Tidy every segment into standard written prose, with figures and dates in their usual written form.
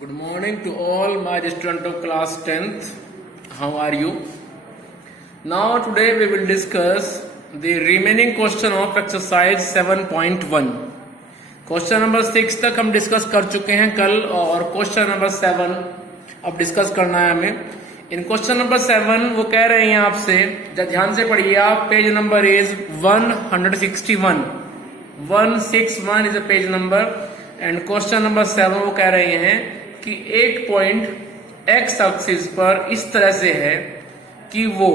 Good morning to all my students of class 10th. How are you? Now today we will discuss the remaining question of exercise 7.1. Question number 6 तक हम discuss कर चुके हैं कल और question number 7 अब discuss करना है हमें. इन क्वेश्चन नंबर 7 वो कह रहे हैं आपसे, जब ध्यान से पढ़िए आप, page number is 161. 161 is a page number and question number 7 वो कह रहे हैं कि एक पॉइंट एक्स एक्सिस पर इस तरह से है कि वो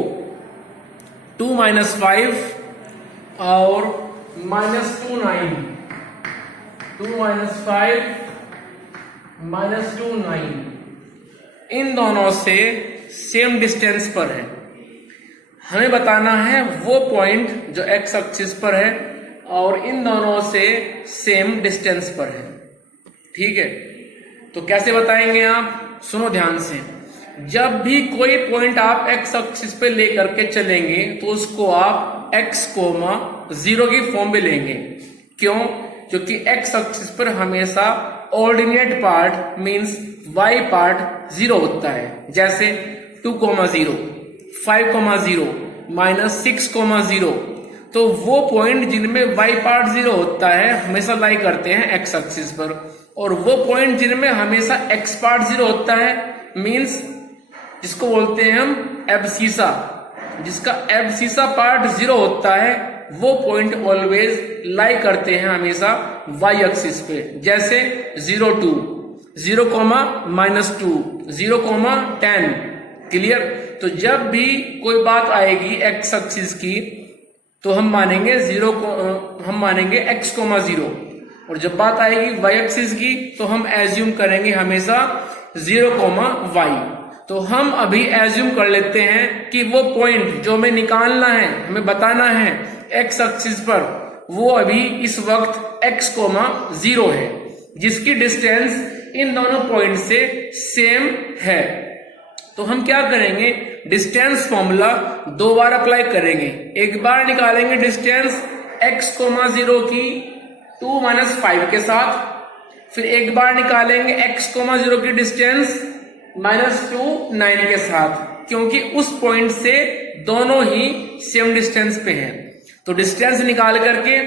2 - 5 और -2 9, 2 - 5 -2 9 इन दोनों से सेम डिस्टेंस पर है. हमें बताना है वो पॉइंट जो एक्स एक्सिस पर है और इन दोनों से सेम डिस्टेंस पर है. ठीक है, तो कैसे बताएंगे आप? सुनो ध्यान से. जब भी कोई पॉइंट आप एक्स एक्सिस पे लेकर के चलेंगे तो उसको आप x, 0 की फॉर्म में लेंगे. क्यों? क्योंकि एक्स एक्सिस पर हमेशा ordinate part means y part 0 होता है. जैसे 2, 0, 5, 0, -6, 0. तो वो पॉइंट जिनमें y पार्ट 0 होता है हमेशा लाई करते हैं एक्स एक्सिस पर, और वो पॉइंट जिनमें हमेशा x पार्ट 0 होता है मींस जिसको बोलते हैं हम एब्सिसा, जिसका एब्सिसा पार्ट 0 होता है वो पॉइंट ऑलवेज लाई करते हैं हमेशा y एक्सिस पे. जैसे 0, 2, 0, -2, 0, 10. क्लियर? तो जब भी कोई बात आएगी x एक्सिस की तो हम मानेंगे x, 0, और जब बात आएगी y एक्सिस की तो हम एज्यूम करेंगे हमेशा 0, y. तो हम अभी एज्यूम कर लेते हैं कि वो पॉइंट जो हमें निकालना है, हमें बताना है x एक्सिस पर, वो अभी इस वक्त x, 0 है, जिसकी डिस्टेंस इन दोनों पॉइंट से सेम है. तो हम क्या करेंगे? डिस्टेंस फॉर्मूला 2 बार अप्लाई करेंगे. एक बार निकालेंगे डिस्टेंस x, 0 की 2 - 5 के साथ, फिर एक बार निकालेंगे x, 0 की डिस्टेंस -2 9 के साथ, क्योंकि उस पॉइंट से दोनों ही सेम डिस्टेंस पे हैं. तो डिस्टेंस निकाल करके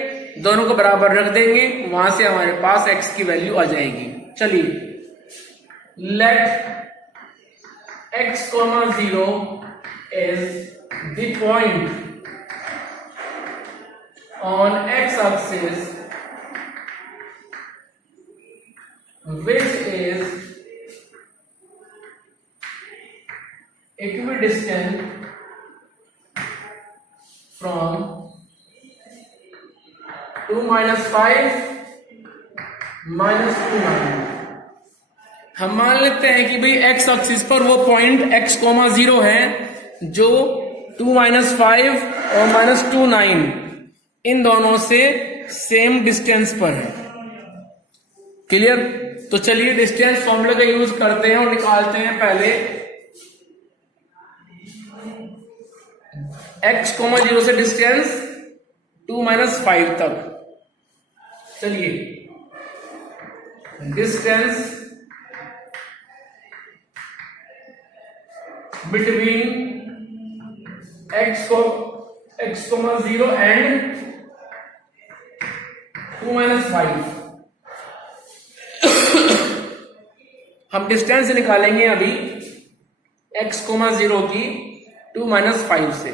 दोनों को बराबर रख देंगे, वहां से हमारे पास x की वैल्यू आ जाएगी. चलिए, late x, 0 is the point on x axis which is equidistant from 2 - 5 -2 9. हम मान लेते हैं कि भाई x एक्सिस पर वो पॉइंट x, 0 है जो 2 - 5 और -2 9 इन दोनों से सेम डिस्टेंस पर है. क्लियर? तो चलिए डिस्टेंस फॉर्मूला का यूज करते हैं और निकालते हैं पहले x, 0 से डिस्टेंस 2 - 5 तक. चलिए, डिस्टेंस between x, 0 and 2 - 5. हम डिस्टेंस निकालेंगे अभी x, 0 की 2 - 5 से.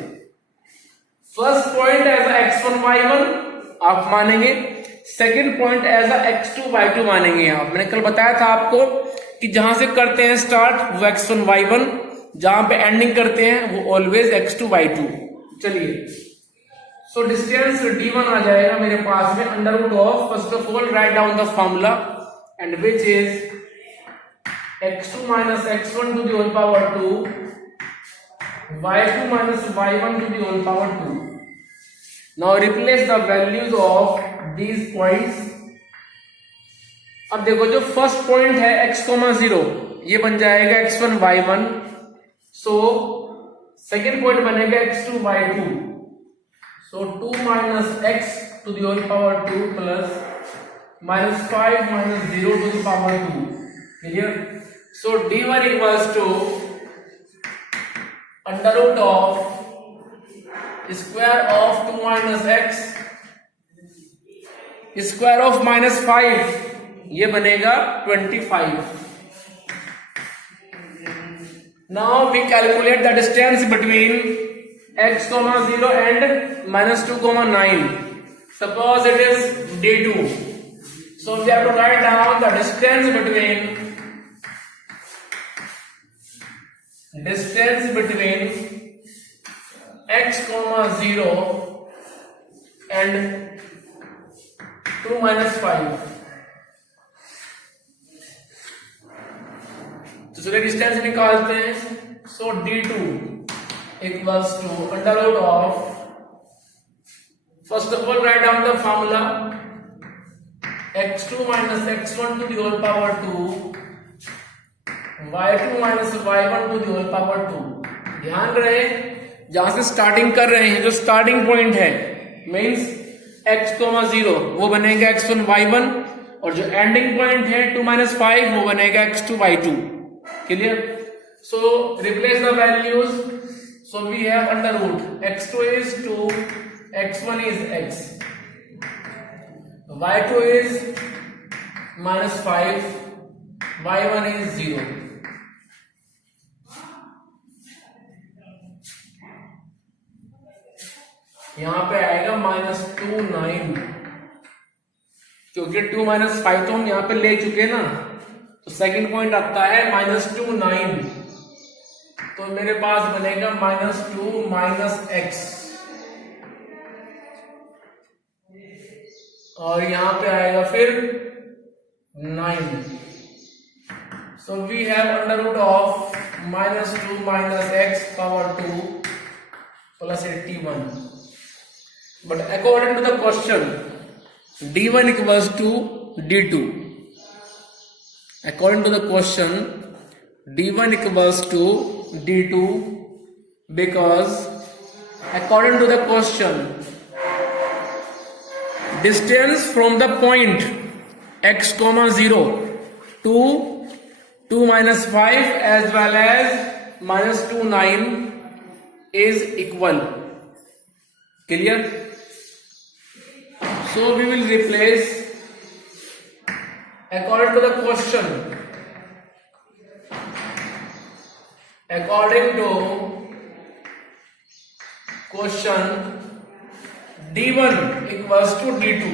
First point as x1, y1 आप मानेंगे, second point as x2, y2 मानेंगे आप. मैंने कल बताया था आपको कि जहां से करते हैं स्टार्ट वो x1, y1, जहां पे एंडिंग करते हैं वो ऑलवेज x2, y2. चलिए, सो डिस्टेंस d1 आ जाएगा मेरे पास में under root of, first of all write down the formula, and which is x2 - x1 to the whole power 2, y2 - y1 to the whole power 2. Now replace the values of these points. अब देखो, जो first point है x, 0 ये बन जाएगा x1, y1. So second point बनेगा x2, y2. So 2 - x to the whole power 2 plus -5 - 0 to the power 2. Clear? So d1 equals to under root of square of 2 minus x square of -5, ये बनेगा 25. Now we calculate the distance between x, 0 and -2, 9. Suppose it is d2. So we have to write down the distance between x, 0 and 2 minus 5. तो चलिए distance निकालते हैं. सो d2 equals to under root of, first of all write down the formula, x2 minus x1 to the whole power 2, y2 minus y1 to the whole power 2. ध्यान रहे जहां से starting कर रहे हैं, जो स्टार्टिंग पॉइंट है मीन्स x, 0 वो बनेगा x1 y1, और जो एंडिंग पॉइंट है 2 minus 5 वो बनेगा x2 y2. Clear? So replace the values. So we have under root x2 is 2, x1 is x, y2 is -5, y1 is 0. यहां पे आएगा -2, 9, क्योंकि 2 - 5 तो हम यहां पे ले चुके ना, तो सेकंड पॉइंट आता है -2, 9. तो मेरे पास बनेगा -2 - x, और यहां पे आएगा फिर 9. So we have under root of -2 - x power 2 plus 81. But according to the question d1 equals to d2. According to the question d1 equals to d2 because according to the question distance from the point x, 0 to 2 minus 5 as well as -2, 9 is equal. Clear? So we will replace according to the question. According to question d1 equals to d2,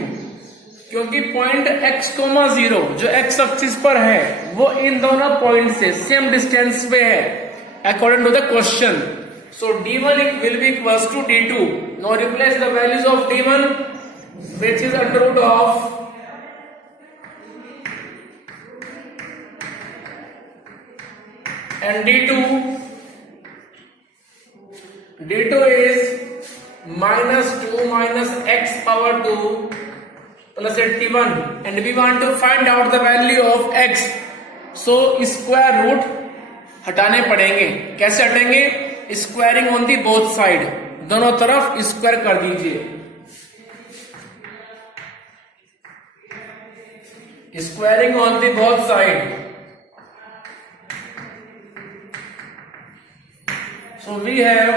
क्योंकि point x, 0 जो x axis पर है वो इन दोनों point से same distance पे है according to the question. So d1 will be equals to d2. Now replace the values of d1, which is under root of and d2 is -2 minus x power 2 plus 81, and we want to find out the value of x. so square root हटाने पड़ेंगे. कैसे हटेंगे? Squaring on the both side, दोनों तरफ square कर दीजिए. Squaring on the both side. So we have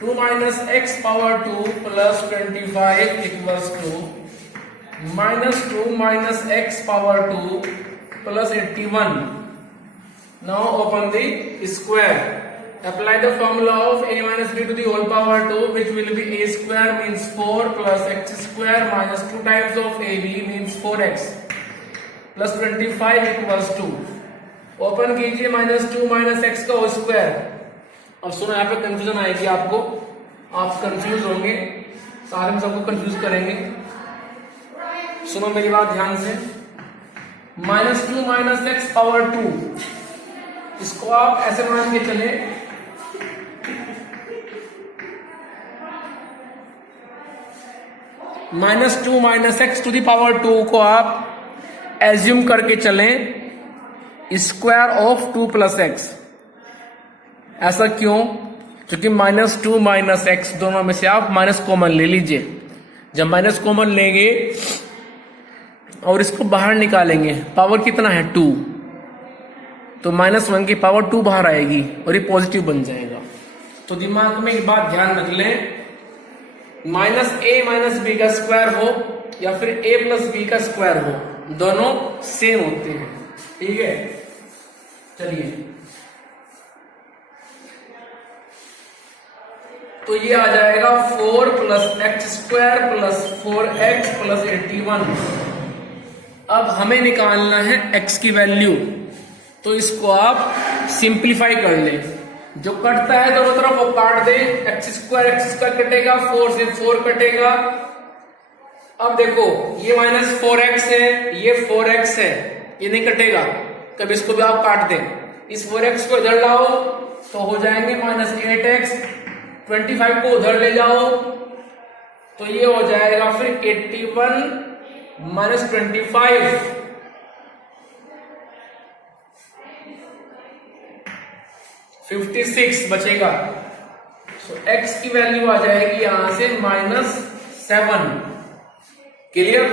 2 minus x power 2 plus 25 equals to -2 minus x power 2 plus 81. Now open the square. Apply the formula of a minus b to the whole power 2, which will be a square means 4 plus x square minus 2 times of ab means 4x plus 25 equals to. Open कीजिए -2 minus x का whole square. अब सुनो, यहाँ पे confusion आएगी आपको, आप confuse होंगे, सारे में सबको कंफ्यूज करेंगे. सुनो मेरी बात ध्यान से. -2 minus x पावर 2, इसको आप ऐसे मान के चले -2 minus x to the power 2 को आप एज्यूम करके चलें स्क्वायर ऑफ 2 plus x. ऐसा क्यों? क्योंकि -2 minus x दोनों में से आप माइनस कॉमन ले लीजिए. जब माइनस कॉमन लेंगे और इसको बाहर निकालेंगे, पावर कितना है 2, तो -1 की पावर 2 बाहर आएगी और ये पॉजिटिव बन जाएगा। तो दिमाग में एक बात ध्यान रख लें, -a - b का स्क्वायर हो या फिर a + b का स्क्वायर हो, दोनों सेम होते हैं। ठीक है, चलिए, तो ये आ जाएगा 4 + x² + 4x + 81। अब हमें निकालना है x की वैल्यू, तो इसको आप सिंप्लीफाई कर लें। जो कटता है दोनों तरफ वो काट दे, x² कटेगा, 4 से 4 कटेगा। अब देखो ये -4x है, ये 4x है, ये नहीं कटेगा, कभी इसको भी आप काट दें। इस 4x को इधर लाओ तो हो जाएंगे -8x, 25 को उधर ले जाओ तो ये हो जाएगा फिर 81 - 25, 56 बचेगा। सो x की वैल्यू आ जाएगी यहां से -7। क्लियर?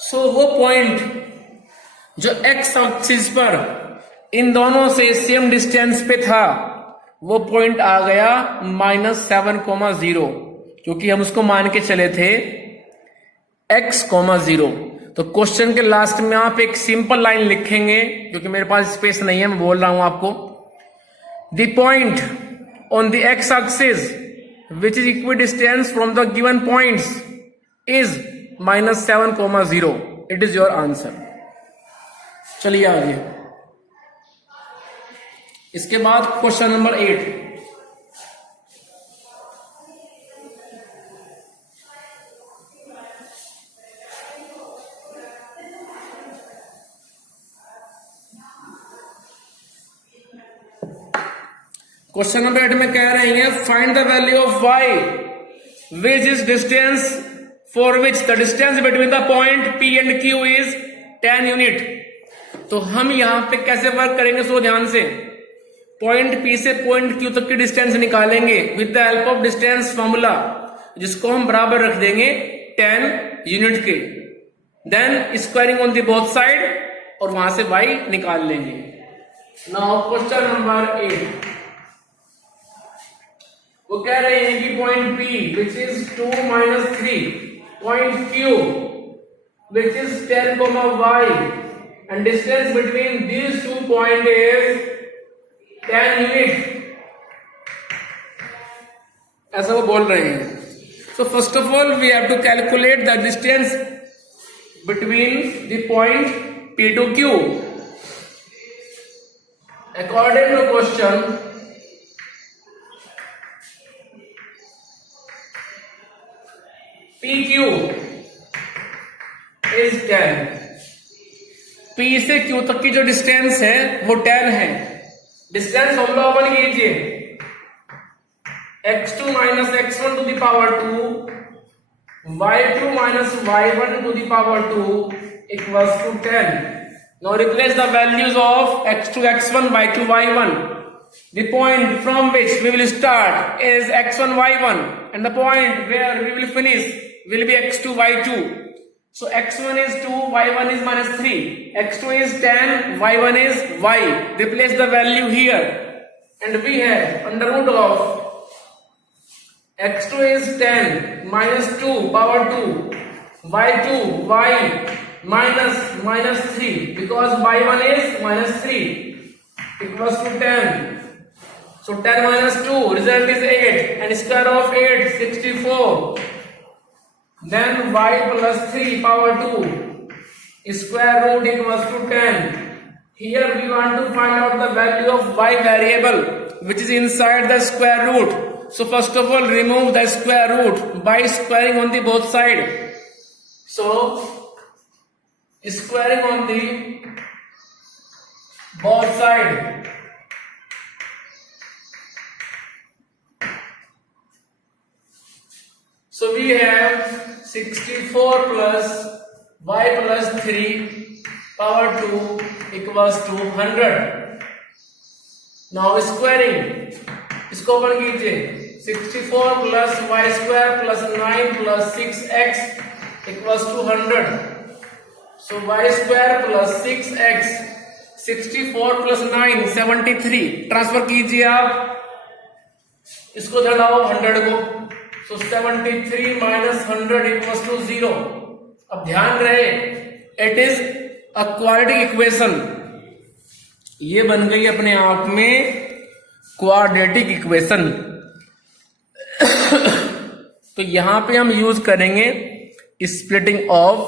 सो वो पॉइंट जो x एक्सिस पर इन दोनों से सेम डिस्टेंस पे था, वो पॉइंट आ गया -7,0, क्योंकि हम उसको मान के चले थे x, 0। तो क्वेश्चन के लास्ट में आप एक सिंपल लाइन लिखेंगे, क्योंकि मेरे पास स्पेस नहीं है, मैं बोल रहा हूं आपको। The point on the x axis which is equi distance from the given points is -7,0। It is your answer. चलिए आगे, इसके बाद क्वेश्चन नंबर 8। क्वेश्चन नंबर 8 में कह रहे हैं find the value of y which is distance for which the distance between the point P and Q is 10 unit. तो हम यहां पे कैसे वर्क करेंगे, सो ध्यान से। पॉइंट P से पॉइंट Q तक की डिस्टेंस निकालेंगे with the help of distance formula, जिसको हम बराबर रख देंगे 10 यूनिट के। Then squaring on the both side और वहां से y निकाल लेंगे। नाउ क्वेश्चन नंबर 8, वो कह रहे हैं कि point P which is 2 - 3, point Q which is 10, y and distance between these 2 points is 10 unit, ऐसा वो बोल रहे हैं। So first of all we have to calculate the distance between the point P to Q. According to question, PQ is 10। P से Q तक की जो distance है वो 10 है। डिस्टेंस फॉर्मूला ओपन कीजिए, x2 - x1 to the power 2, y2 - y1 to the power 2 equals to 10. Now replace the values of x2, x1, y2, y1. The point from which we will start is x1, y1, and the point where we will finish will be x2, y2. So x1 is 2, y1 is -3, x2 is 10, y1 is y. Replace the value here, and we have under root of x2 is 10 -2 power 2, y2 y -3, because y1 is -3 equals to 10. So 10 - 2 result is 8, and square of 8 64. Then y + 3 power 2 square root equals to 10. Here we want to find out the value of y variable which is inside the square root. So first of all remove the square root by squaring on the both side. So squaring on the both side, so we have 64 plus y plus 3 power 2 equals to 100. Now squaring, इसको open कीजिए, 64 plus y square plus 9 plus 6x equals to 100. So y square plus 6x 64 plus 9 73. Transfer कीजिए आप, इसको धड़ाओ 100 को. So 73 minus 100 equals to 0. अब ध्यान रहे, it is a quadratic equation. ये बन गई अपने आप में क्वाड्रेटिक इक्वेशन. तो यहां पे हम यूज करेंगे splitting of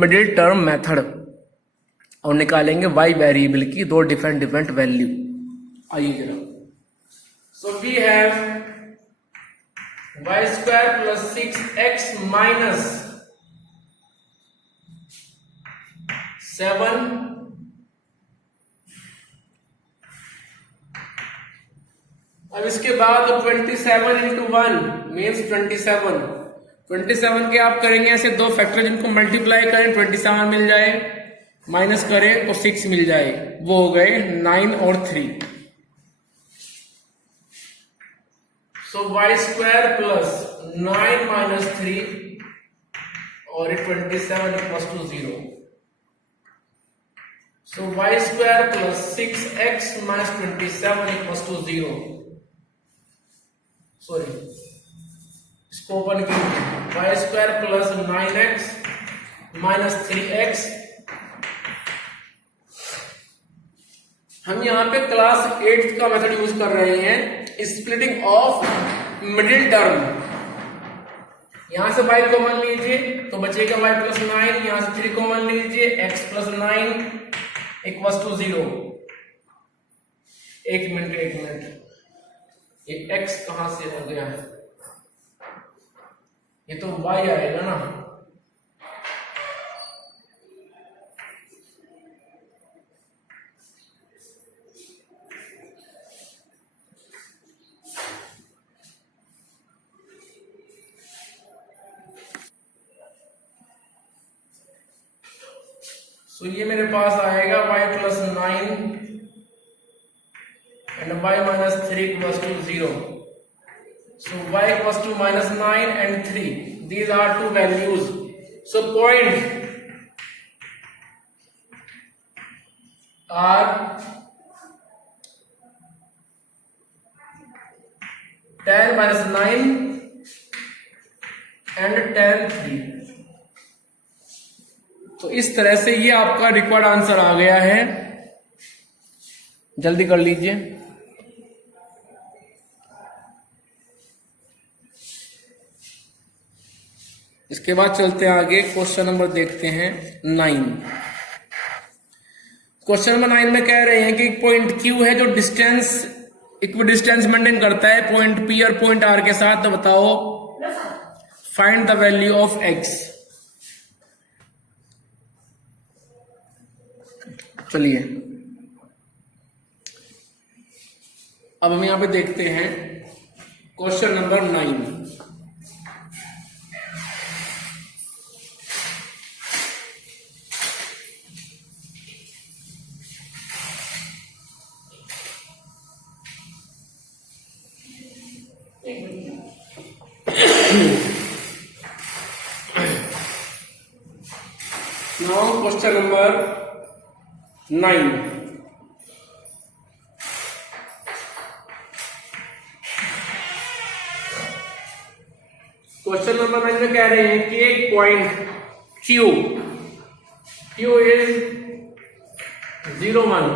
middle term method और निकालेंगे y वेरिएबल की दो डिफरेंट वैल्यू. आइए जरा. So we have y square plus 6x minus 7 अब इसके बाद 27 इंटू 1 मीन्स 27. 27 के आप करेंगे ऐसे दो फैक्टर जिनको मल्टीप्लाई करें 27 मिल जाए, माइनस करें तो 6 मिल जाए. वो हो गए 9 और 3. So y square plus 9 minus 3 और 27 equals to 0. So y square plus 6x minus 27 equals to 0. Sorry, इसको ओपन कीजिए. Y square plus 9x minus 3x. हम यहां पे क्लास 8 का मेथड यूज कर रहे हैं, स्प्लिटिंग ऑफ मिडिल टर्म. यहां से y कॉमन लीजिए तो बचेगा y प्लस 9. यहां से 3 कॉमन लीजिए, x प्लस 9 इक्वल्स टू 0. एक मिनट, ये x कहां से हो गया है? ये तो y आएगा ना. सो ये मेरे पास आएगा y plus 9 and y minus 3 equals to 0. So y equals to minus 9 and 3. These are two values. So point are 10 minus 9 and 10 3. तो इस तरह से ये आपका रिक्वायर्ड आंसर आ गया है. जल्दी कर लीजिए. इसके बाद चलते हैं आगे. क्वेश्चन नंबर देखते हैं 9. क्वेश्चन नंबर 9 में कह रहे हैं कि पॉइंट Q है जो डिस्टेंस इक्वी डिस्टेंस मेंटेन करता है पॉइंट P और पॉइंट R के साथ. तो बताओ find the value of x. चलिए अब हम यहां पे देखते हैं question number 9. Now question number 9. Question number 9 में कह रहे हैं कि एक point Q is 0 1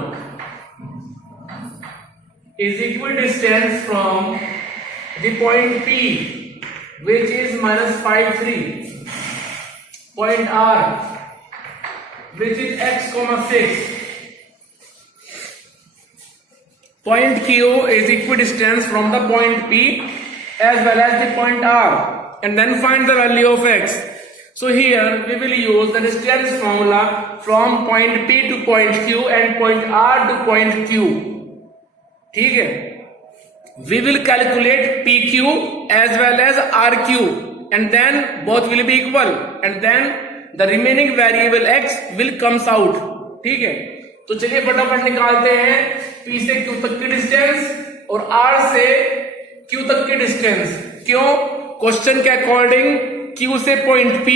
is equidistant from the point P which is minus 5 3, point R which is x comma 6. Point Q is equidistant from the point P as well as the point R, and then find the value of x. So here we will use the distance formula from point P to point Q and point R to point Q. ठीक है. We will calculate PQ as well as RQ, and then both will be equal, and then the remaining variable x will comes out. ठीक है. तो चलिए फटाफट निकालते हैं P से Q तक की डिस्टेंस और R से Q तक की डिस्टेंस. क्यों? क्वेश्चन के अकॉर्डिंग Q से पॉइंट P,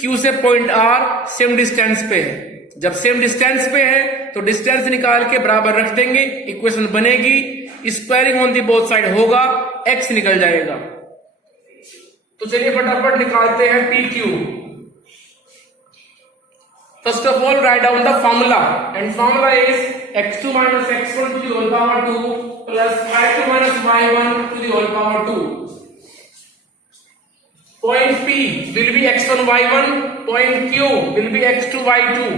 क्यू से पॉइंट आर सेम डिस्टेंस पे है। जब सेम डिस्टेंस पे है तो डिस्टेंस निकाल के बराबर रख देंगे, इक्वेशन बनेगी, squaring on the both side होगा, एक्स निकल जाएगा। तो चलिए फटाफट निकालते हैं P Q. First of all write down the formula, and formula is x2 minus x1 to the whole power 2 plus y2 minus y1 to the whole power 2. Point P will be x1 y1, point Q will be x2 y2.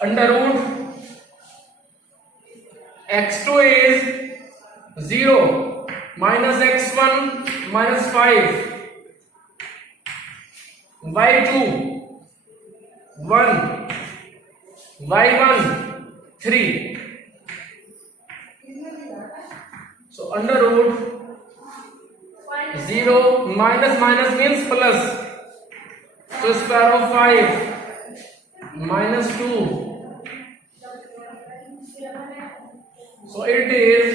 Under root x2 is 0 minus x1 minus 5, y2 1, y1 3. So under root 0 minus minus means plus, so square of 5 minus 2, so it is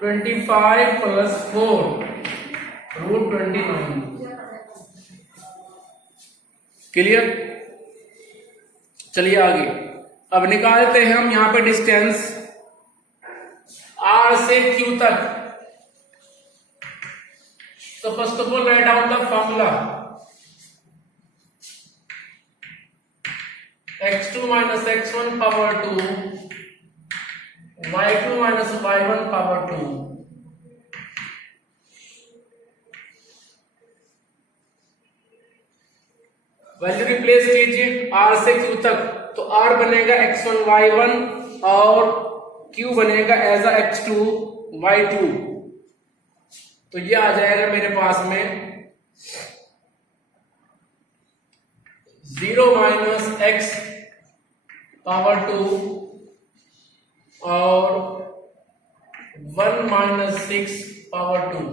25 plus 4 root 29. Clear? चलिए आगे अब निकालते हैं हम यहां पे distance R से Q तक। तो first of all write down the formula, x2 minus x1 power 2 y2 minus y1 power 2। Value replace कीजिए R से Q तक, तो R बनेगा x1 y1 और Q बनेगा एज अ x2 y2। तो ये आ जाएगा मेरे पास में 0 माइनस x पावर 2 और 1 minus 6 power 2।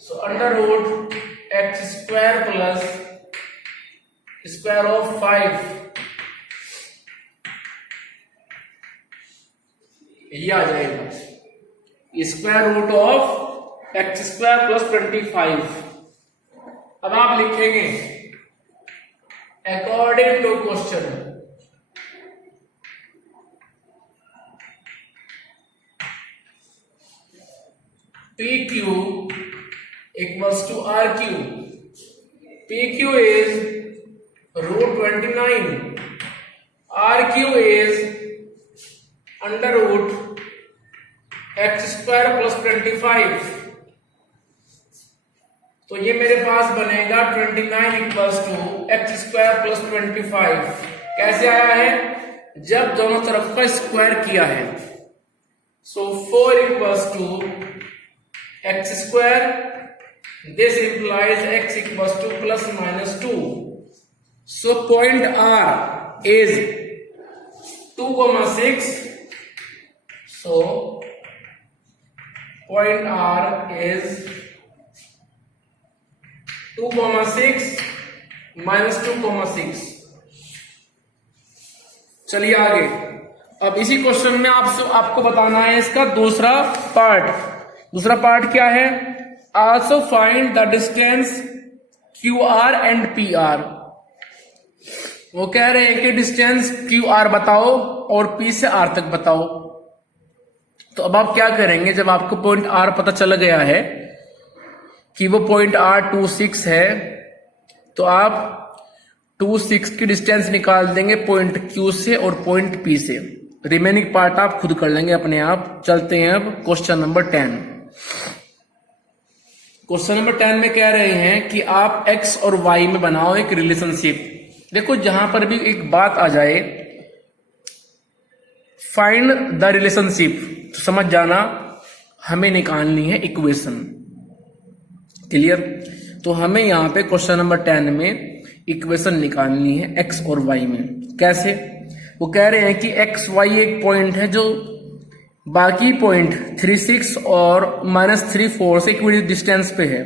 So under root x square plus square of 5, ये आ जाएगा square root of x square plus 25। अब आप लिखेंगे according to question P Q equals to R Q. P Q is root 29, RQ is under root x square plus 25। तो ये मेरे पास बनेगा 29 equals to x square plus 25। कैसे आया है? जब दोनों तरफ का स्क्वायर किया है। So 4 equals to x square, this implies x equals to plus minus 2। So point R is 2,6. So point R is 2,6 minus 2,6। चलिए आगे। अब इसी क्वेश्चन में आपको बताना है इसका दूसरा पार्ट। दूसरा पार्ट क्या है? Also find the distance QR and PR। वो कह रहे हैं कि डिस्टेंस क्यू आर बताओ और पी से आर तक बताओ। तो अब आप क्या करेंगे, जब आपको पॉइंट आर पता चल गया है कि वो पॉइंट आर 26 है, तो आप 26 की डिस्टेंस निकाल देंगे पॉइंट क्यू से और पॉइंट पी से। रिमेनिंग पार्ट आप खुद कर लेंगे अपने आप। चलते हैं अब क्वेश्चन नंबर 10। क्वेश्चन नंबर 10 में कह रहे हैं कि आप एक्स और वाई में बनाओ एक रिलेशनशिप। देखो जहां पर भी एक बात आ जाए, फाइंड द रिलेशनशिप, तो समझ जाना हमें निकालनी है इक्वेशन। क्लियर? तो हमें यहां पे क्वेश्चन नंबर 10 में इक्वेशन निकालनी है एक्स और वाई में। कैसे? वो कह रहे हैं कि एक्स वाई एक पॉइंट है जो बाकी पॉइंट 36 और -34 से इक्वल डिस्टेंस पे है।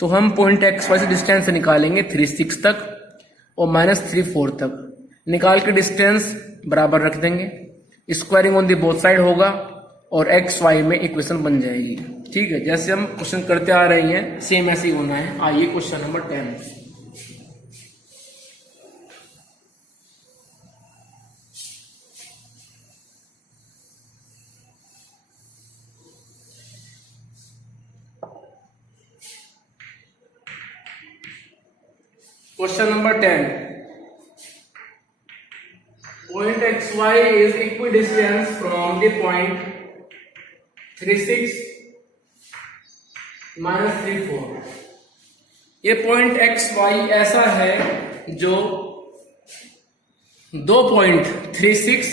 तो हम पॉइंट एक्स वाई से डिस्टेंस निकालेंगे 36 तक और -34 तक। निकाल के डिस्टेंस बराबर रख देंगे। Squaring on the both side होगा और एक्स वाई में इक्वेशन बन जाएगी। ठीक है, जैसे हम क्वेश्चन करते आ रहे हैं सेम ऐसे ही होना है। आइए question number 10। Question number 10. Point xy is equidistant from the point 36 minus 34. ये पॉइंट xy ऐसा है जो 2.36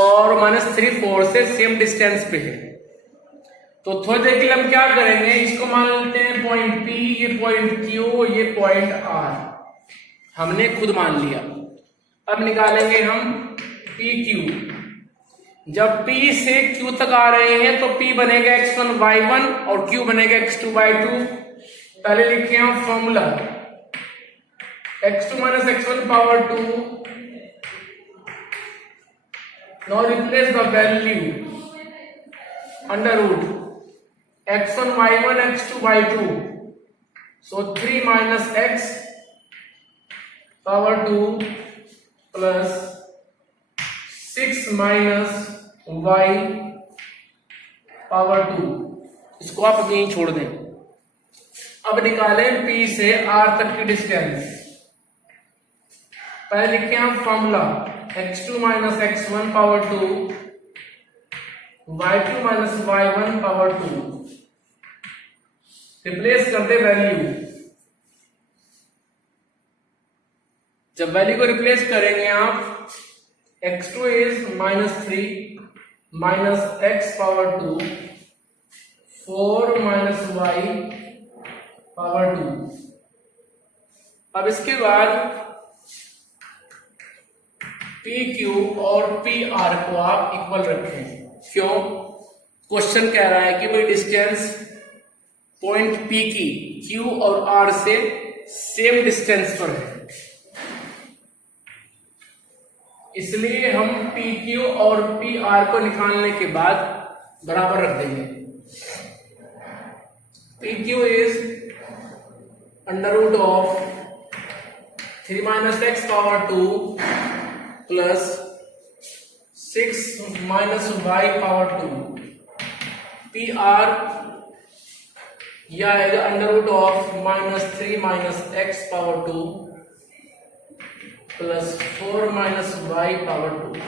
और -34 से सेम डिस्टेंस पे है। तो थोड़ी देर के लिए हम क्या करेंगे, इसको मान लेते हैं पॉइंट P, ये पॉइंट Q, ये पॉइंट R हमने खुद मान लिया। अब निकालेंगे हम PQ। जब P से Q तक आ रहे हैं तो P बनेगा x1 y1 और Q बनेगा x2 y2। पहले लिखे हम formula x2 - x1 power 2। Now replace the value under root x1 y1 x2 y2, so 3 minus x power 2 plus 6 minus y power 2। इसको आप यहीं छोड़ दें। अब निकालें P से R तक की डिस्टेंस। पहले लिखे हम formula x2 - x1 power 2 y2 - y1 power 2। Replace कर दे वैल्यू। जब वैल्यू को रिप्लेस करेंगे आप, x2 is -3 minus x power 2 4 minus y power 2। अब इसके बाद PQ और PR को आप इक्वल रखें। क्यों? क्वेश्चन कह रहा है कि भाई डिस्टेंस पॉइंट P की Q और R से सेम डिस्टेंस पर है, इसलिए हम PQ और PR को निकालने के बाद बराबर रख देंगे। PQ is under root of 3 minus x power 2 plus 6 minus y power 2। PR यह आएगा under root of -3 minus x power 2 plus 4 minus y power 2।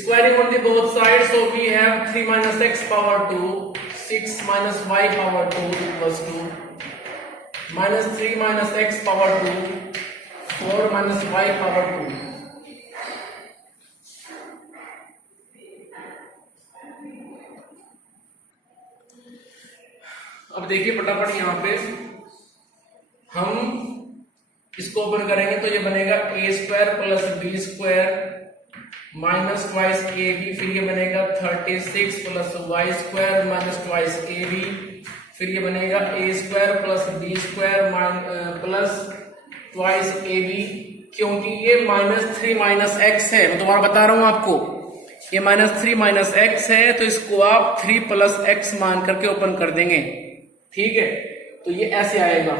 Squaring on the both sides, so we have 3 minus x power 2, 6 minus y power 2 equals to minus 3 minus x power 2, 4 minus y power 2। अब देखिए फटाफट यहां पे हम इसको open करेंगे तो ये बनेगा a square plus b square minus twice A B, फिर ये बनेगा 36 plus Y square minus twice A B, फिर ये बनेगा A square plus B square plus twice A B. क्योंकि ये -3 माइनस एक्स है, मैं दोबारा बता रहा हूं आपको, ये -3 माइनस एक्स है तो इसको आप 3 प्लस एक्स मान करके ओपन कर देंगे। ठीक है, तो ये ऐसे आएगा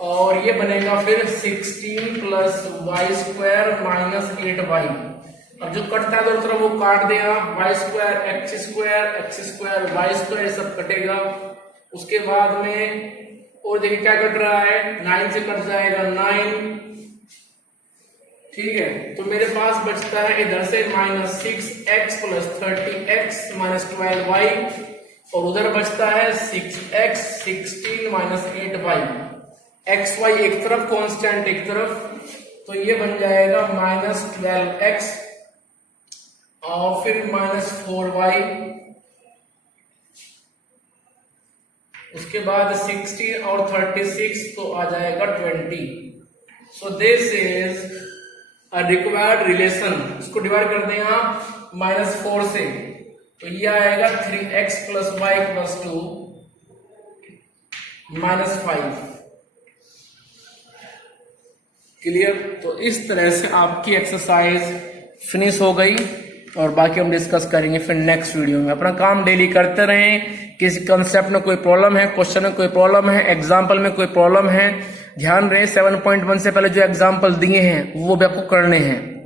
और ये बनेगा फिर 16 plus Y square minus 8y। अब जो कटता है दोनों तरफ वो काट देगा, y square x square y square ये सब कटेगा। उसके बाद में और देखिए क्या कट रहा है, 9 से कट जाएगा 9। ठीक है, तो मेरे पास बचता है इधर से -6x plus 30x minus 12y और उधर बचता है 6x 16 minus 8y। X Y एक तरफ कांस्टेंट एक तरफ, तो ये बन जाएगा -12x और फिर -4y, उसके बाद 16 और 36 तो आ जाएगा 20। So this is a required relation. इसको डिवाइड कर दें आप -4 से, तो ये आएगा 3x plus Y plus 2 -5। Clear. तो इस तरह से आपकी एक्सरसाइज फिनिश हो गई और बाकी हम डिस्कस करेंगे फिर नेक्स्ट वीडियो में। अपना काम डेली करते रहें। किसी कंसेप्ट में कोई प्रॉब्लम है, क्वेश्चन में कोई प्रॉब्लम है, एग्जाम्पल में कोई प्रॉब्लम है, ध्यान रहे 7.1 से पहले जो एग्जाम्पल दिए हैं वो भी आपको करने हैं।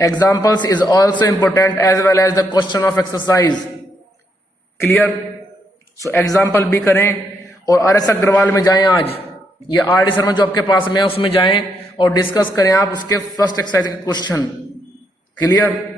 Examples is also important as well as the question of exercise. Clear. So example भी करें और RS अग्रवाल में जाएं आज, ये RD शर्मा जो आपके पास में है उसमें जाएं और डिस्कस करें आप उसके फर्स्ट एक्सरसाइज के क्वेश्चन। क्लियर।